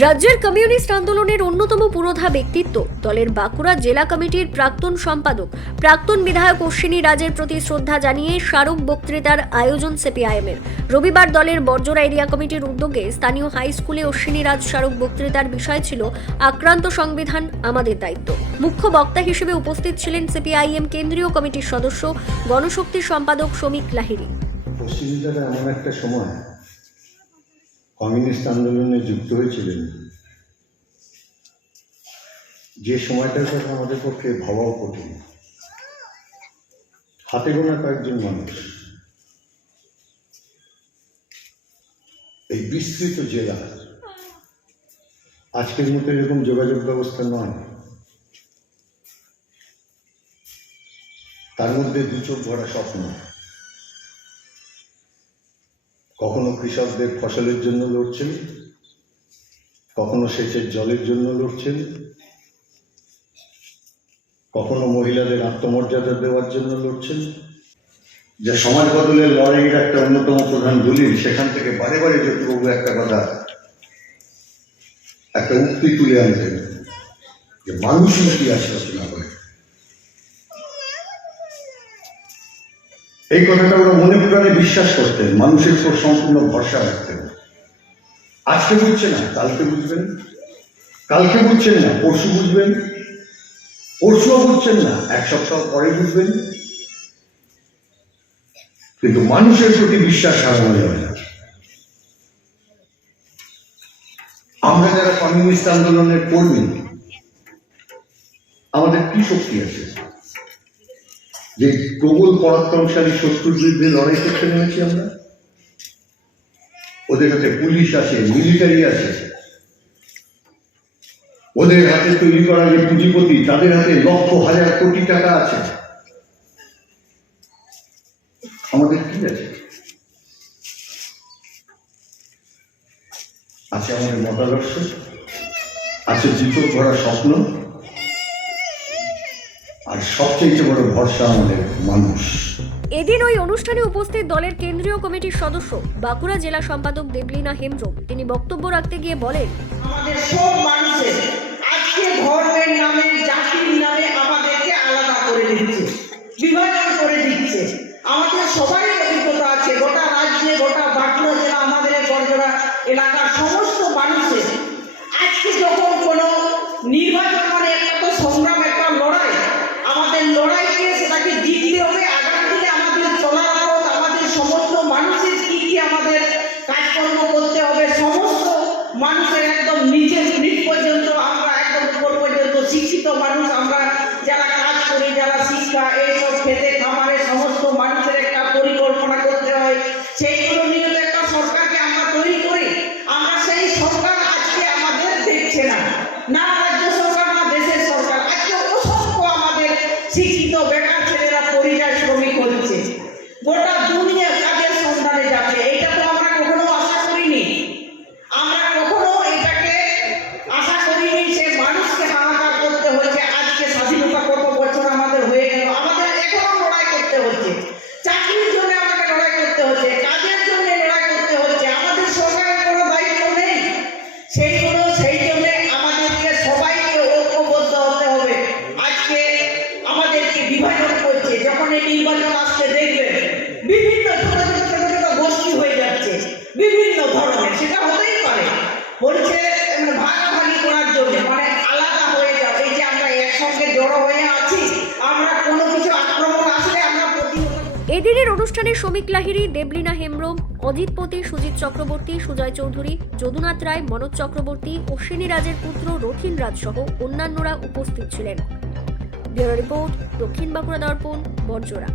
রাজ্যের কমিউনিস্ট আন্দোলনের অন্যতম পুরোধা ব্যক্তিত্ব। দলের বাঁকুড়া জেলা কমিটির প্রাক্তন সম্পাদক, প্রাক্তন বিধায়ক অশ্বিনী রাজের প্রতি শ্রদ্ধা জানিয়ে স্মারক বক্তৃতার আয়োজন সিপিআইএমের। রবিবার দলের বর্জরা এরিয়া কমিটির উদ্যোগে স্থানীয় হাই স্কুলে অশ্বিনী রাজ স্মারক বক্তৃতার বিষয় ছিল আক্রান্ত সংবিধান, আমাদের দায়িত্ব। মুখ্য বক্তা হিসেবে উপস্থিত ছিলেন সিপিআইএম কেন্দ্রীয় কমিটির সদস্য, গণশক্তির সম্পাদক পশ্চিমবঙ্গের এমন একটা সময় কমিউনিস্ট আন্দোলনে যুক্ত হয়েছিলেন। যে সময়টার কথা আমাদের পক্ষে ভাবাও কঠিন। হাতে গোনা কয়েকজন মানুষ। এই বিস্তৃত জেলা। আজকের মতো এরকম যোগাযোগ ব্যবস্থা নয়। তার মধ্যে দু চোখ ভরা স্বপ্ন। কখনো কৃষকদের ফসলের জন্য লড়ছেন, কখনো সেচের জলের জন্য লড়ছেন, কখনো মহিলাদের আত্মমর্যাদা দেওয়ার জন্য লড়ছেন। যে সমাজ বদলের লড়াইয়ের একটা অন্যতম প্রধান দলিল, সেখান থেকে বারে বারে জ্যোতিবাবু একটা কথা, একটা উক্তি তুলে আনতেন যে মানুষ নাকি ইতিহাস রচনা করে। এই কথাটা ওরা মনে প্রাণে বিশ্বাস করতেন, মানুষের উপর সম্পূর্ণ ভরসা রাখতেন। আজকে বুঝছেন না, কালকে বুঝবেন? কালকে বুঝছেন না, পরশু বুঝবেন? পরশুও বুঝছেন না, এক সপ্তাহ পরে বুঝবেন? কিন্তু মানুষের প্রতি বিশ্বাস হারানো যাবে না। আমরা যারা কমিউনিস্ট আন্দোলনের কর্মী, আমাদের কি শক্তি আছে? যে প্রবল পরাক্রমশালী শত্রুর বিরুদ্ধে লড়াই করতে নেমেছি আমরা। ওদের হাতে পুলিশ আছে, মিলিটারি আছে। ওদের হাতে তৈরি করা যে পুঁজিপতি, তাদের হাতে লক্ষ হাজার কোটি টাকা আছে। আমাদের কি আছে? আছে আমাদের মতাদর্শ, আছে জীবন ভরা স্বপ্ন। আর সবচেয়ে বড় ভরসা আমাদের মানুষ। এদিন ওই অনুষ্ঠানে উপস্থিত দলের কেন্দ্রীয় কমিটির সদস্য বাঁকুড়া জেলা সম্পাদক দেবলীনা হেমব্রম। তিনি বক্তব্য রাখতে গিয়ে বলেন আমাদের সব মানুষের আজকে ধর্মের নামে জাতির নামে আমাদেরকে আলাদা করে দিচ্ছে বিভাজন করে দিচ্ছে। আমাদের সবারই সেইগুলো নিয়ে তো একটা সরকারকে আমরা তৈরি করি। আমরা সেই সরকার আজকে আমাদের দেখছে না। না রাজ্য সরকার, না দেশের সরকার। আজকে অসংখ্য আমাদের শিক্ষিত বেকার ছেলেরা পরিযায়ী শ্রমিক হচ্ছে। গোটা দুনিয়া কাজের সন্ধানে যাচ্ছে। সেইগুলো সেই জন্য আমাদেরকে সবাইকে ঐক্যবদ্ধ হতে হবে। আজকে আমাদেরকে বিভাজন করছে। যখন এই নির্বাচন এদিনের অনুষ্ঠানে শ্রমিক লাহিড়ি, দেবলীনা হেমব্রম, অজিতপতি, সুজিত চক্রবর্তী, সুজয় চৌধুরী, যদুনাথ রায়, মনোজ চক্রবর্তী অশ্বিনী রাজের পুত্র রথিন রাজ সহ অন্যান্যরা উপস্থিত ছিলেন। ব্যুরো রিপোর্ট, দক্ষিণ বাঁকুড়া দর্পণ বর্জরা